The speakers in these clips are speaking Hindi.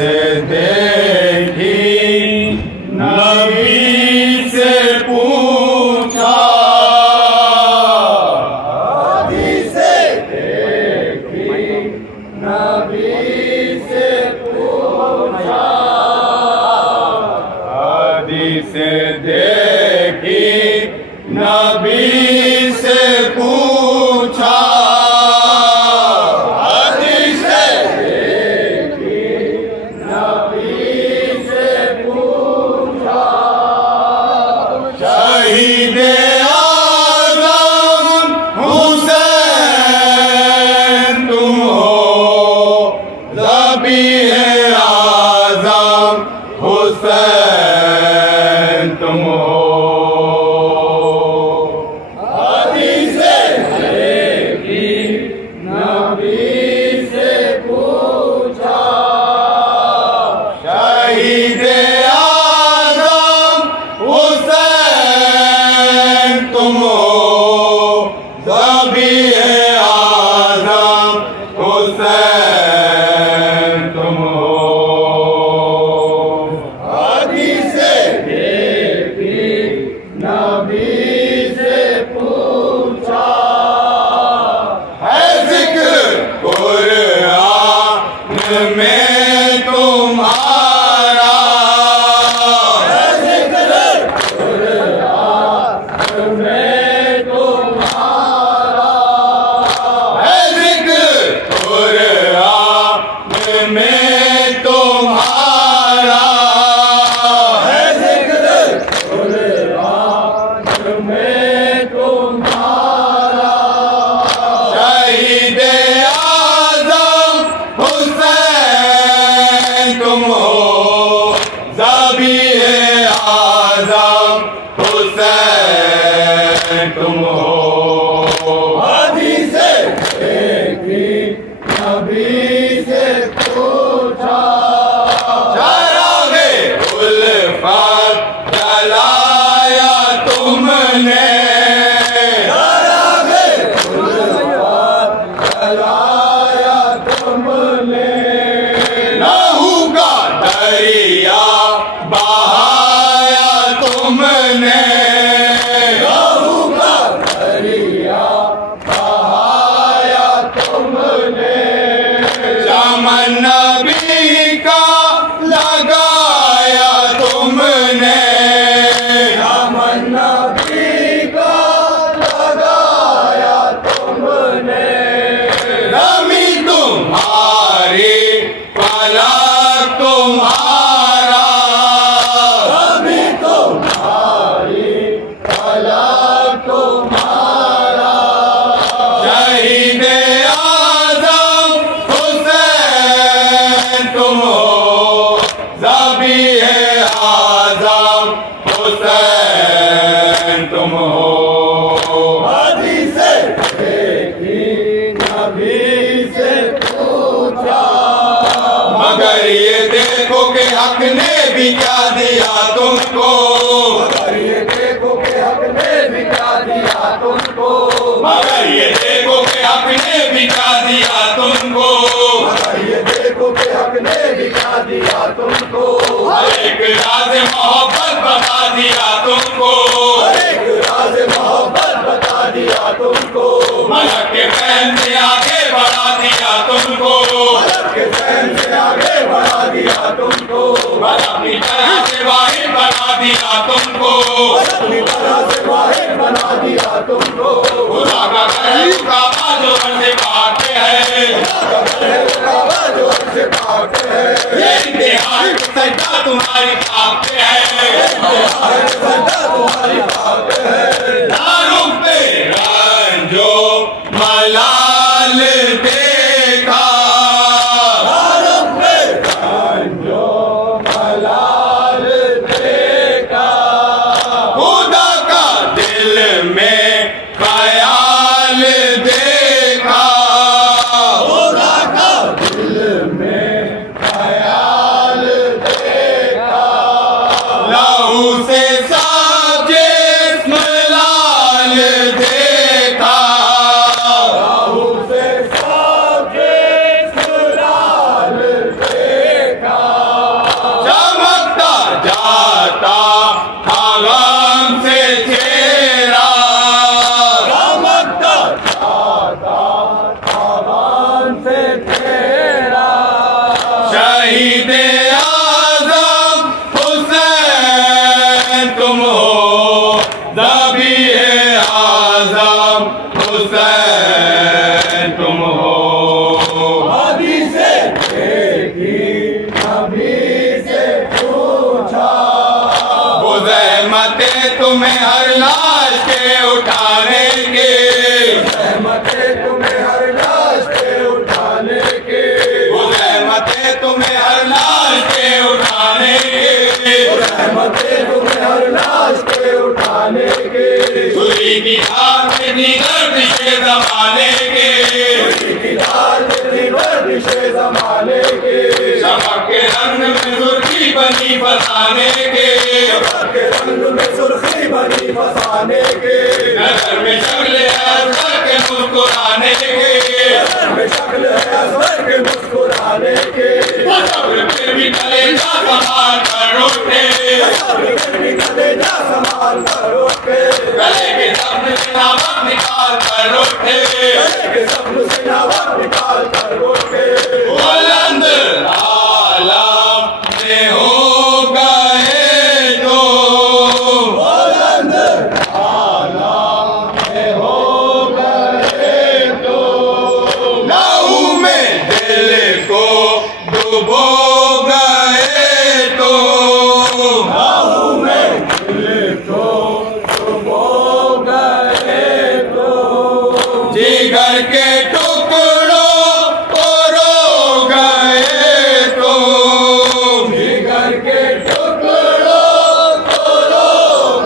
से देखी नबी से पूछा, हदीस से देखी नबी से पूछा, हदीस से देखी नबी से पूछा, हदीस से देखी नबी से पूछा, शहीद आज़म हुसैन तुम हो, ज़बीह आज़म हुसैन तुम हो। शहीद आज़म हुसैन तुम हो, ज़बीह आज़म हुसैन तुम हो। हदीस से देखी नबी से पूछा, है ज़िक्र कुरान में तुम्हारा, है ज़िक्र कुरान में तुम्हारा, है ज़िक्र कुरान में तुम्हारा, है ज़िक्र कुरान में तुम्हारा। शहीद आज़म हुसैन तुम हो, ज़बीह आज़म हुसैन तुम हो। हदीस से देखी नबी से पूछा, चराग़े उल्फ़त जलाया तुमने, चराग़े उल्फ़त जलाया तुमने, लहू का दरिया बहाया तुमने, लहू का दरिया बहाया तुमने, चमन नबी का लगाया तुमने, चमन नबी का लगाया तुमने, रमी तुम्हारी फलक तुम्हारा, रमी तुम्हारी फलक तुम्हारा। शहीद आज़म हुसैन तुम हो, ज़बीह आज़म हुसैन तुम हो। हदीस से देखी नबी से पूछा, मगर ये देखो कि हक ने भी क्या दिया तुमको, मगर ये देखो कि हक ने भी क्या दिया तुमको, मगर ये देखो कि हक ने भी क्या दिया तुमको, मगर ये देखो कि हक ने भी क्या दिया तुमको। हर एक राज़ मोहब्बत बता दिया तुमको, हर एक राज़ मोहब्बत बता दिया तुमको, मलक के फैन से आगे बढ़ा दिया तुमको, मलक के फैन से आगे बढ़ा दिया तुमको, अपनी तरह से वाहिद बना दिया तुमको, अपनी तरह से वाहिद बना दिया तुमको। खुदा का घर है काबा जो से पाके है, खुदा का घर है काबा जो से पाके है, ये इंतहाई सजदा तुम्हारी पाक पे है, इंतहाई सजदा तुम्हारी पाक पे है। दारों पे रंजो मलाल देखा, दारों पे रंजो मलाल देखा, खुदा का दिल में ख्याल देखा, नबी से पूछा, वो ज़हमते तुम्हें हर लाश के उठाने के, ज़हमते तुम्हें हर लाश के उठाने के, वो ज़हमते तुम्हें हर लाश के उठाने के, ज़हमते तुम्हें हर लाश के उठाने के, सुई की धार में गर्दिश ज़माने के, सुई की धार में गर्दिश ज़माने के, शफ़क़ के रंग में सुर्खी बनी फसाने के, शफ़क़ के रंग में सुर्खी बनी फसाने के, नज़र में शक्ल है असगर के मुस्कुराने के, नज़र में शक्ल है असगर के मुस्कुराने के, वो सब्र फिर भी कलेजा संभाल कर उठे, सब्र फिर भी कलेजा संभाल कर उठे, गले के शब्द से नावक निकाल कर उठे, गले के शब्द से नावक निकाल कर उठे, बुलंद आलम में हो गए तो, बुलंद आलम में हो गए तो, लहू में दिल को डुबो गए तो, लहू में दिल को डुबो गए तो, जिगर के टुकड़ों को रो गए तो, जिगर के टुकड़ों को रो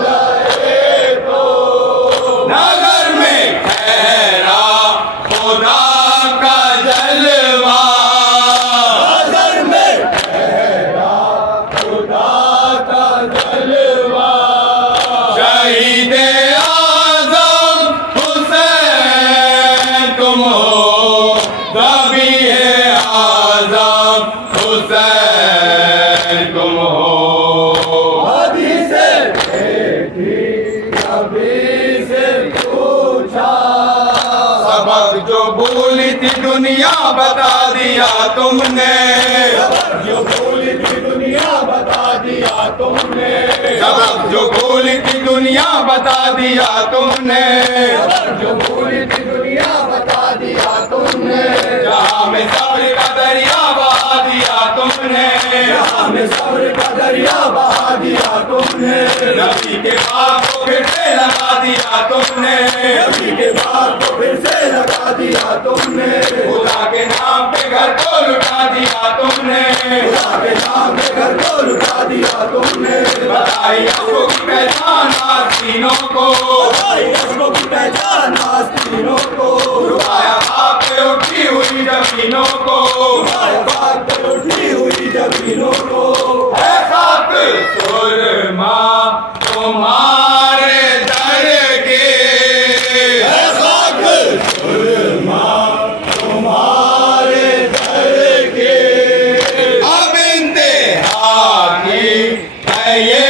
गए तो, नगर में ठहरा खुदा का जलवा, नगर में ठहरा खुदा का जलवा, शहीदे आज़म हुसैन तुम हो, ज़बीहे आज़म हुसैन तुम हो, हदीसे देखी नबी से पूछा, सबक जो भूली थी दुनिया बता दिया तुमने, सबक जो भूली थी दुनिया बता दिया तुमने, सबक जो भूली थी दुनिया बता दिया तुमने, सबक जो भूली थी दुनिया बता दिया तुमने, जहाँ में सब्र का दरिया बहा दिया तुमने, जहाँ में सब्र का दरिया बहा दिया तुमने, नबी के बाप को फिर से लगा दिया तुमने, नबी के बाप को फिर से लगा दिया तुमने, खुदा के नाम पे घर को लुटा दिया तुमने, खुदा के नाम पे घर को लुटा दिया तुमने, बताई अशकों की पहचान आस्तीनों को, बताई अशकों की पहचान आस्तीनों को, रुबाया बाप पे उठी हुई जमीनों को, रुबाया बाप पे उठी हुई जमीनों को, है खाक सुरमा तुम्हारे दर के, है खाक सुरमा तुम्हारे दर के, अब इंतहा की है ये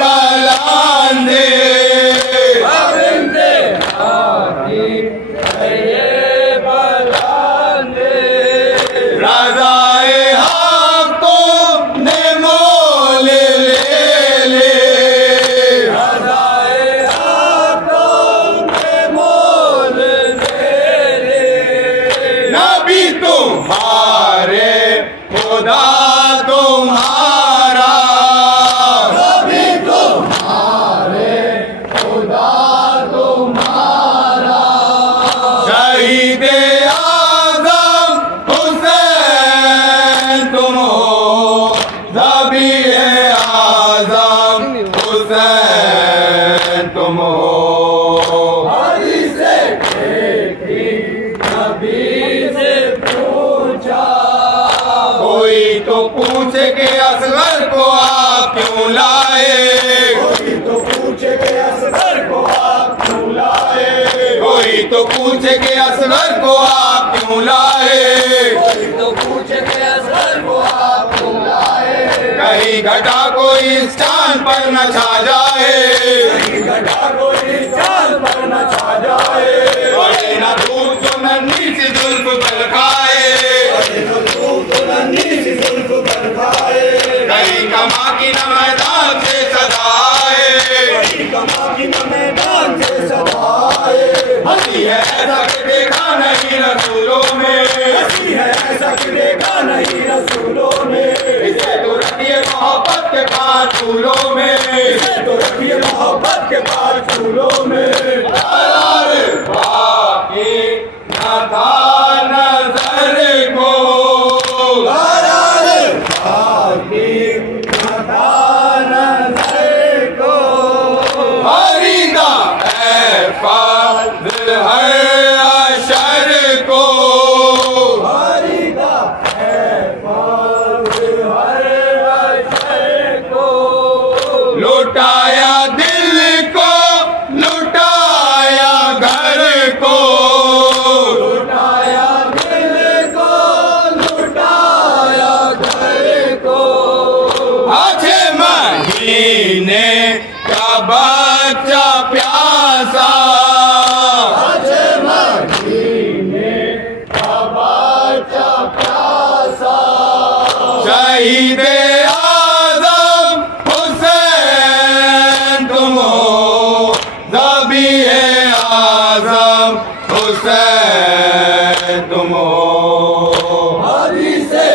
बुलंदी, अब इंतहा की है ये बुलंदी, रज़ाए हक़ तुमने मोल ले ले, रज़ाए हक़ तुमने मोल ले ले, नबी तुम्हारे खुदा तुम्हारा, नबी तुम्हारे खुदा तुम्हारा, शहीदे आज़म हुसैन तुम हो, ज़बीहे आज़म हुसैन तुम हो, हदीसे देखी नबी से पूछा, कोई तो पूछे कि असगर को आप क्यों लाए, कोई तो पूछे कि असगर को आप क्यों लाए, कोई तो पूछे कि असगर को आप क्यों लाए, कोई तो पूछे कि असगर को आप क्यों लाए, कहीं घटा कोई इस चांद पर न छा जाए, कहीं घटा कोई इस चांद पर न छा जाए, बड़े न धूप जो नन्ही सी जुल्फ पर खाए, बड़े न धूप जो नन्ही सी जुल्फ पर खाए, कहीं कमा की न मैदान से सदाए, कहीं कमा की न मैदान से सदाए, हंसी है ऐसा कि देखा नहीं रसूलों में, हंसी है ऐसा कि देखा नहीं रसूलों में, शहीद आज़म हुसैन तुम हो, ज़ाबिए आज़म हुसैन तुम हो। हदीसे